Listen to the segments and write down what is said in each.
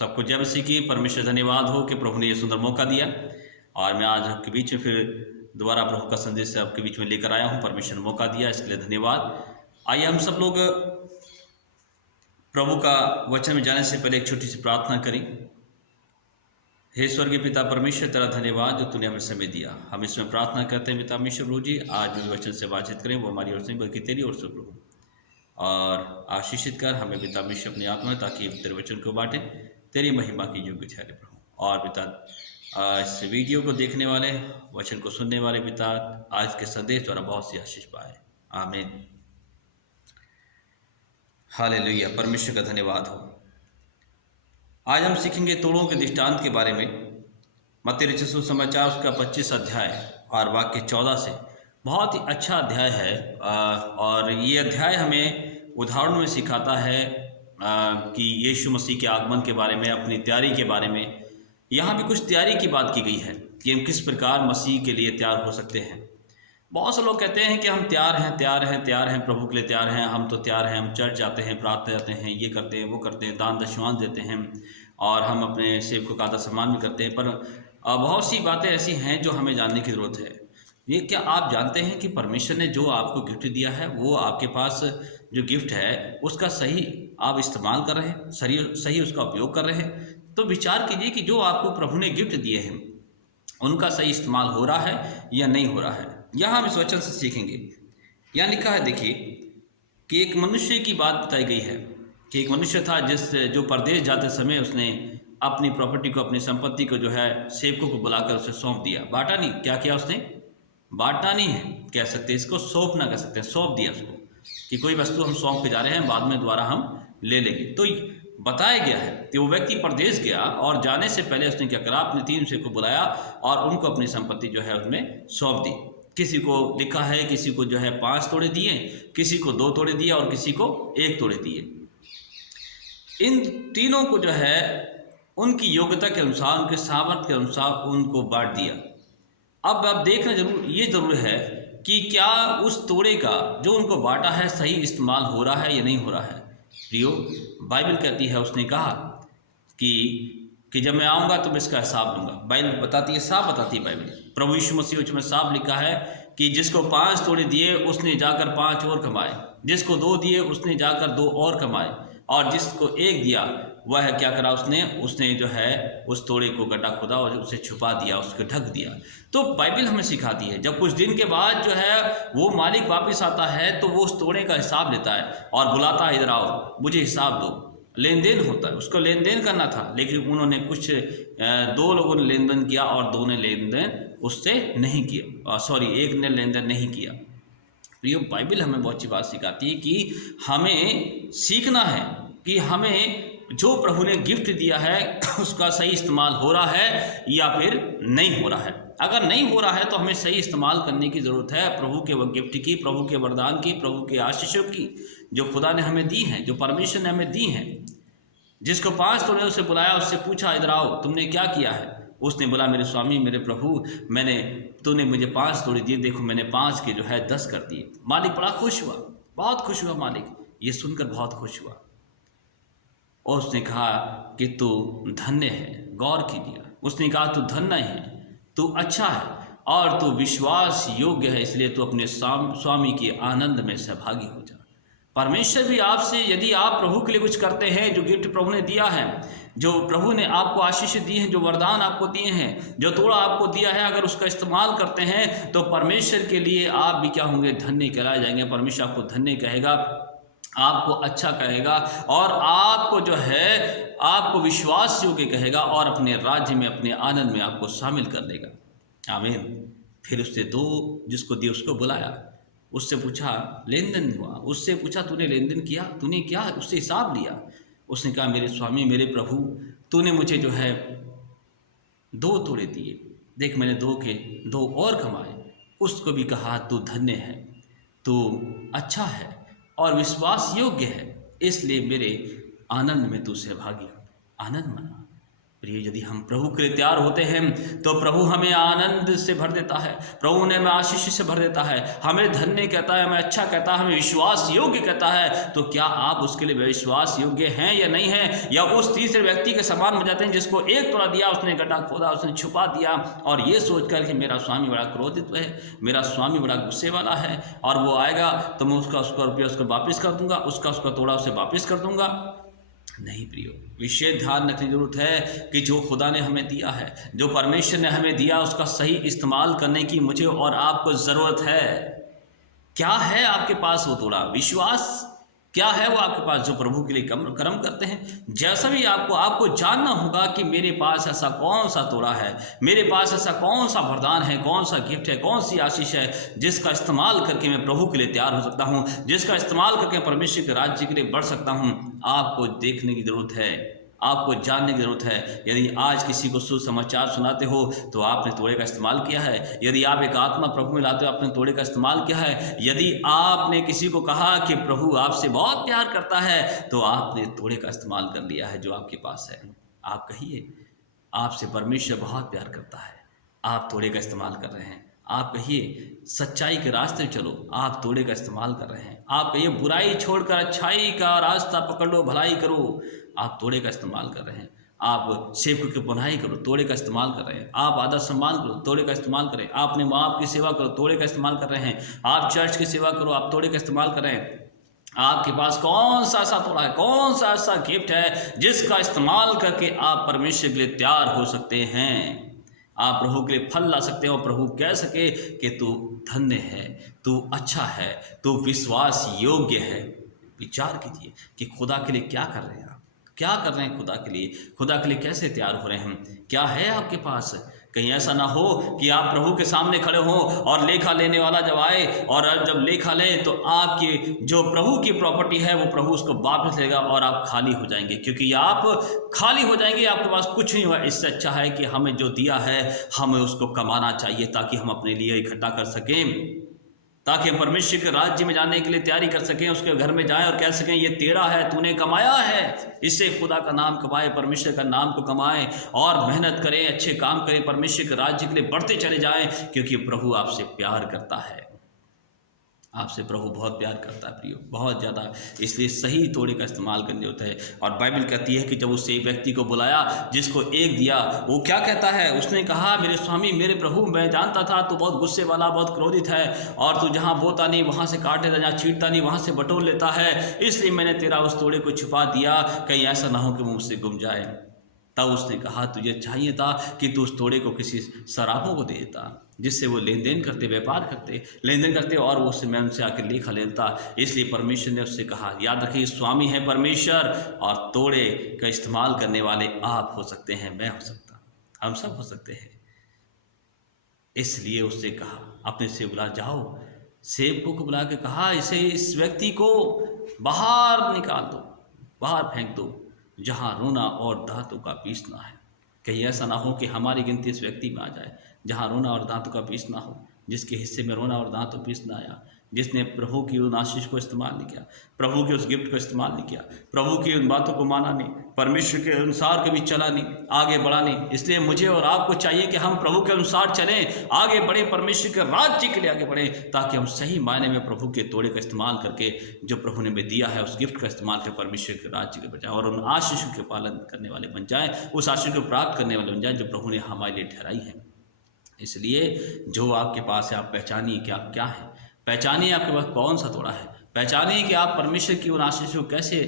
सबको जय मसीह की। परमेश्वर धन्यवाद हो कि प्रभु ने ये सुंदर मौका दिया और मैं आज आपके बीच में फिर दोबारा प्रभु का संदेश आपके बीच में लेकर आया हूँ। परमेश्वर ने मौका दिया, इसके लिए धन्यवाद। आइए हम सब लोग प्रभु का वचन में जाने से पहले एक छोटी सी प्रार्थना करें। हे स्वर्गीय पिता परमेश्वर, तेरा धन्यवाद जो तूने हमें समय दिया। हम इसमें प्रार्थना करते हैं पिता परमेश्वर प्रभु जी, आज जो वचन से बातचीत करें वो हमारी ओर से बल्कि तेरी ओर से प्रभु, और आशीषित कर हमें पिता परमेश्वर अपनी आत्मा, ताकि तेरे वचन को बांटे, तेरी महिमा की योग्य ठहरे प्रभु। और पिता इस वीडियो को देखने वाले, वचन को सुनने वाले पिता, आज के संदेश द्वारा बहुत सी आशीष पाए। आमीन। हालेलुया। परमेश्वर का धन्यवाद हो। आज हम सीखेंगे तोड़ों के दृष्टांत के बारे में। मत्ती रचित सुसमाचार उसका 25 अध्याय और वाक्य 14 से। बहुत ही अच्छा अध्याय है और ये अध्याय हमें उदाहरण में सिखाता है कि यीशु मसीह के आगमन के बारे में, अपनी तैयारी के बारे में। यहाँ भी कुछ तैयारी की बात की गई है कि हम किस प्रकार मसीह के लिए तैयार हो सकते हैं। बहुत से लोग कहते हैं कि हम तैयार हैं, तैयार हैं, तैयार हैं, प्रभु के लिए तैयार हैं, हम तो तैयार हैं, हम चर्च जाते हैं, प्रार्थना जाते हैं, ये करते हैं, वो करते हैं, दान दशमांश देते हैं और हम अपने सेवकों का आदर सम्मान भी करते हैं। पर बहुत सी बातें ऐसी हैं जो हमें जानने की ज़रूरत है। ये क्या आप जानते हैं कि परमेश्वर ने जो आपको गिफ्ट दिया है, वो आपके पास जो गिफ्ट है उसका सही आप इस्तेमाल कर रहे हैं, सही उसका उपयोग कर रहे हैं? तो विचार कीजिए कि जो आपको प्रभु ने गिफ्ट दिए हैं उनका सही इस्तेमाल हो रहा है या नहीं हो रहा है। यहाँ हम इस वचन से सीखेंगे। यहाँ लिखा है, देखिए कि एक मनुष्य की बात बताई गई है कि एक मनुष्य था जो परदेश जाते समय उसने अपनी प्रॉपर्टी को, अपनी संपत्ति को जो है सेवकों को बुलाकर उसे सौंप दिया। बांटा नहीं, क्या किया उसने? बांटना नहीं है कह सकते, इसको सौंपना कह सकते हैं। सौंप दिया उसको कि कोई वस्तु हम सौंप के जा रहे हैं, बाद में दोबारा हम ले लेंगे। तो बताया गया है कि वो व्यक्ति परदेश गया और जाने से पहले उसने क्या करा, अपने 3 सेवकों को बुलाया और उनको अपनी संपत्ति जो है उसमें सौंप दी। किसी को लिखा है, किसी को जो है 5 तोड़े दिए, किसी को 2 तोड़े दिए और किसी को 1 तोड़े दिए। इन तीनों को जो है उनकी योग्यता के अनुसार, उनके सामर्थ्य के अनुसार उनको बांट दिया। अब आप देखना जरूर है कि क्या उस तोड़े का जो उनको बांटा है सही इस्तेमाल हो रहा है या नहीं हो रहा है। प्रियो, बाइबल कहती है, उसने कहा कि जब मैं आऊँगा तो मैं इसका हिसाब दूंगा। बाइबल बताती है, साफ बताती है बाइबल। प्रभु यीशु मसीह में साफ लिखा है कि जिसको 5 तोड़े दिए उसने जाकर 5 और कमाए, जिसको 2 दिए उसने जाकर 2 और कमाए, और जिसको 1 दिया वह क्या करा, उसने जो है उस तोड़े को गड्ढा खोदा और उसे छुपा दिया, उसको ढक दिया। तो बाइबल हमें सिखाती है जब कुछ दिन के बाद जो है वो मालिक वापस आता है तो वो उस तोड़े का हिसाब लेता है और बुलाता है, इधर आओ, मुझे हिसाब दो। लेन देन होता है, उसको लेन देन करना था, लेकिन उन्होंने 2 लोगों ने लेन देन किया और 2 ने लेन देन उससे नहीं किया। 1 ने लेन देन नहीं किया। प्रियो, बाइबल हमें बहुत अच्छी बात सिखाती है कि हमें सीखना है कि हमें जो प्रभु ने गिफ्ट दिया है उसका सही इस्तेमाल हो रहा है या फिर नहीं हो रहा है। अगर नहीं हो रहा है तो हमें सही इस्तेमाल करने की ज़रूरत है प्रभु के गिफ्ट की, प्रभु के वरदान की, प्रभु के आशीषों की, जो खुदा ने हमें दी हैं, जो परमेश्वर ने हमें दी हैं। जिसको 5 तोड़े उसे बुलाया, उससे पूछा, इधर आओ, तुमने क्या किया है? उसने बोला, मेरे स्वामी, मेरे प्रभु, तूने मुझे 5 तोड़े दिए, देखो मैंने 5 के जो है 10 कर दिए। मालिक बड़ा खुश हुआ, बहुत खुश हुआ मालिक, ये सुनकर बहुत खुश हुआ। और उसने कहा कि तू धन्य है। गौर कीजिए, उसने कहा तू धन्य है, तू अच्छा है और तू विश्वास योग्य है, इसलिए तू अपने स्वामी के आनंद में सहभागी हो जा। परमेश्वर भी आपसे, यदि आप प्रभु के लिए कुछ करते हैं, जो गिफ्ट प्रभु ने दिया है, जो प्रभु ने आपको आशीष दी है, जो वरदान आपको दिए हैं, जो तोड़ा आपको दिया है, अगर उसका इस्तेमाल करते हैं तो परमेश्वर के लिए आप भी क्या होंगे? धन्य कहलाए जाएंगे। परमेश्वर आपको धन्य कहेगा, आपको अच्छा कहेगा और आपको जो है आपको विश्वास योग्य कहेगा और अपने राज्य में, अपने आनंद में आपको शामिल कर देगा। आमीन। फिर उससे 2 जिसको दिए उसको बुलाया, उससे पूछा, लेन देन हुआ, उससे पूछा, तूने लेन देन किया, तूने क्या उससे हिसाब लिया? उसने कहा, मेरे स्वामी, मेरे प्रभु, तूने मुझे जो है 2 तोड़े दिए, देख मैंने 2 के 2 और कमाए। उसको भी कहा, तू धन्य है, तू अच्छा है और विश्वास योग्य है, इसलिए मेरे आनंद में तू सहभागी हो, आनंद मना। प्रिय, यदि हम प्रभु के लिए तैयार होते हैं तो प्रभु हमें आनंद से भर देता है, प्रभु ने हमें आशीष से भर देता है, हमें धन्य कहता है, हमें अच्छा कहता है, हमें विश्वास योग्य कहता है। तो क्या आप उसके लिए विश्वास योग्य हैं या नहीं हैं, या उस तीसरे व्यक्ति के समान हो जाते हैं जिसको एक तोड़ा दिया, उसने गड्ढा खोदा, उसने छुपा दिया, और ये सोचकर कि मेरा स्वामी बड़ा क्रोधित है, मेरा स्वामी बड़ा गुस्से वाला है, और वो आएगा तो मैं उसका रुपया उसको वापस कर दूंगा, उसका तोड़ा उसे वापस कर दूंगा। नहीं प्रियो, विशेष ध्यान रखने की जरूरत है कि जो खुदा ने हमें दिया है, जो परमेश्वर ने हमें दिया, उसका सही इस्तेमाल करने की मुझे और आपको ज़रूरत है। क्या है आपके पास वो तोड़ा? विश्वास क्या है वो आपके पास जो प्रभु के लिए कर्म करते हैं? जैसा भी आपको जानना होगा कि मेरे पास ऐसा कौन सा तोड़ा है, मेरे पास ऐसा कौन सा वरदान है, कौन सा गिफ्ट है, कौन सी आशीष है जिसका इस्तेमाल करके मैं प्रभु के लिए तैयार हो सकता हूँ, जिसका इस्तेमाल करके परमेश्वर के राज्य के लिए बढ़ सकता हूँ। आपको देखने की जरूरत है, आपको जानने की जरूरत है। यदि आज किसी को सुसमाचार सुनाते हो तो आपने तोड़े का इस्तेमाल किया है। यदि आप एक आत्मा प्रभु में लाते हो, आपने तोड़े का इस्तेमाल किया है। यदि आपने किसी को कहा कि प्रभु आपसे बहुत प्यार करता है, तो आपने तोड़े का इस्तेमाल कर लिया है जो आपके पास है। आप कहिए, आपसे परमेश्वर बहुत प्यार करता है, आप तोड़े का इस्तेमाल कर रहे हैं। आप कहिए, सच्चाई के रास्ते चलो, आप तोड़े का इस्तेमाल कर रहे हैं। आप कहिए, बुराई छोड़कर अच्छाई का रास्ता पकड़ लो, भलाई करो, आप तोड़े का इस्तेमाल कर रहे हैं। आप सेवक की पुनाई करो, तोड़े का इस्तेमाल कर रहे हैं। आप आदर सम्मान करो, तोड़े का इस्तेमाल करें। आप अपने माँ बाप की सेवा करो, तोड़े का इस्तेमाल कर रहे हैं। आप चर्च की सेवा करो, आप तोड़े का इस्तेमाल कर रहे हैं। आपके पास कौन सा ऐसा तोड़ा है, कौन सा ऐसा गिफ्ट है जिसका इस्तेमाल करके आप परमेश्वर के लिए तैयार हो सकते हैं, आप प्रभु के लिए फल ला सकते हो, प्रभु कह सके कि तू धन्य है, तू अच्छा है, तू विश्वास योग्य है। विचार कीजिए कि खुदा के लिए क्या कर रहे हैं आप, क्या कर रहे हैं खुदा के लिए, खुदा के लिए कैसे तैयार हो रहे हैं, क्या है आपके पास। कहीं ऐसा ना हो कि आप प्रभु के सामने खड़े हो और लेखा लेने वाला जब आए, और जब लेखा ले तो आपकी जो प्रभु की प्रॉपर्टी है वो प्रभु उसको वापस लेगा और आप खाली हो जाएंगे, क्योंकि आप खाली हो जाएंगे, आपके पास कुछ नहीं हुआ। इससे अच्छा है कि हमें जो दिया है हमें उसको कमाना चाहिए, ताकि हम अपने लिए इकट्ठा कर सकें, ताकि हम परमेश्वर के राज्य में जाने के लिए तैयारी कर सकें, उसके घर में जाएं और कह सकें ये तेरा है, तूने कमाया है। इससे खुदा का नाम कमाएं, परमेश्वर का नाम को कमाएं और मेहनत करें, अच्छे काम करें, परमेश्वर के राज्य के लिए बढ़ते चले जाएं, क्योंकि प्रभु आपसे प्यार करता है। आपसे प्रभु बहुत प्यार करता है प्रियो, बहुत ज़्यादा। इसलिए सही तोड़े का इस्तेमाल करने होता है। और बाइबल कहती है कि जब उससे एक व्यक्ति को बुलाया जिसको एक दिया, वो क्या कहता है, उसने कहा, मेरे स्वामी, मेरे प्रभु, मैं जानता था तू बहुत गुस्से वाला, बहुत क्रोधित है, और तू जहाँ बोता नहीं वहाँ से काट लेता, जहाँ छींटता नहीं वहाँ से बटोर लेता है, इसलिए मैंने तेरा उस तोड़े को छुपा दिया, कहीं ऐसा ना हो कि वो मुझसे गुम जाए। तब उसने कहा, तुझे चाहिए था कि तू उस तोड़े को किसी शराबों को दे देता, जिससे वो लेन देन करते, व्यापार करते, लेन देन करते, और वो उससे मैं उनसे आकर लेखा लेता। इसलिए परमेश्वर ने उससे कहा, याद रखिए, स्वामी है परमेश्वर और तोड़े का इस्तेमाल करने वाले आप हो सकते हैं, मैं हो सकता, हम सब हो सकते हैं। इसलिए उससे कहा, अपने से बुला जाओ, सेवकों को बुला के कहा, इस व्यक्ति को बाहर निकाल दो, बाहर फेंक दो, जहाँ रोना और दांतों का पीसना है। कहीं ऐसा ना हो कि हमारी गिनती इस व्यक्ति में आ जाए जहाँ रोना और दांतों का पीसना हो, जिसके हिस्से में रोना और दांतों पीसना आया, जिसने प्रभु की उन आशीष को इस्तेमाल नहीं किया, प्रभु के उस गिफ्ट को इस्तेमाल नहीं किया, प्रभु की उन बातों को माना नहीं, परमेश्वर के अनुसार कभी चला नहीं, आगे बढ़ा नहीं। इसलिए मुझे और आपको चाहिए कि हम प्रभु के अनुसार चलें, आगे बढ़ें, परमेश्वर के राज्य के लिए आगे बढ़ें, ताकि हम सही मायने में प्रभु के तोड़े का इस्तेमाल करके, जो प्रभु ने हमें दिया है उस गिफ्ट का इस्तेमाल कर परमेश्वर के राज्य के बजाय, और उन आशीषों के पालन करने वाले बन जाए, उस आशीष को प्राप्त करने वाले बन जाए जो प्रभु ने हमारे लिए ठहराई है। इसलिए जो आपके पास है, आप पहचानिए कि आप क्या हैं, पहचानिए आपके पास कौन सा तोड़ा है, पहचानिए कि आप परमेश्वर की उन आशीषों को कैसे,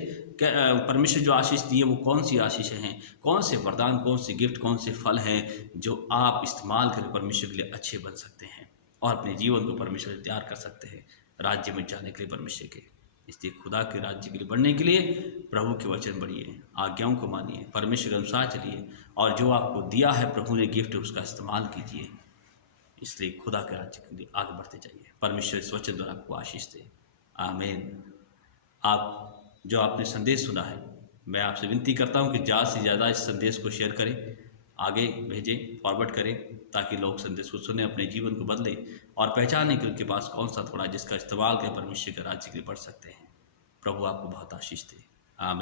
परमेश्वर जो आशीष दिए वो कौन सी आशीषें हैं, कौन से वरदान, कौन से गिफ्ट, कौन से फल हैं जो आप इस्तेमाल करके परमेश्वर के लिए अच्छे बन सकते हैं और अपने जीवन को परमेश्वर से तैयार कर सकते हैं राज्य में जाने के लिए परमेश्वर के। इसलिए खुदा के राज्य के लिए बढ़ने के लिए प्रभु के वचन बढ़िए, आज्ञाओं को मानिए, परमेश्वर के अनुसार चलिए, और जो आपको दिया है प्रभु ने गिफ्ट, उसका इस्तेमाल कीजिए। इसलिए खुदा के राज्य के लिए आगे बढ़ते जाइए। परमेश्वर इस वचन द्वारा आपको आशीष दे, आमीन। आप जो आपने संदेश सुना है, मैं आपसे विनती करता हूं कि ज़्यादा से ज़्यादा इस संदेश को शेयर करें, आगे भेजें, फॉरवर्ड करें, ताकि लोग संदेश को सुने, अपने जीवन को बदलें और पहचानें कि उनके पास कौन सा थोड़ा जिसका इस्तेमाल कर परमेश्वर के राज्य के लिए बढ़ सकते हैं। प्रभु आपको बहुत आशीष दे, आमीन।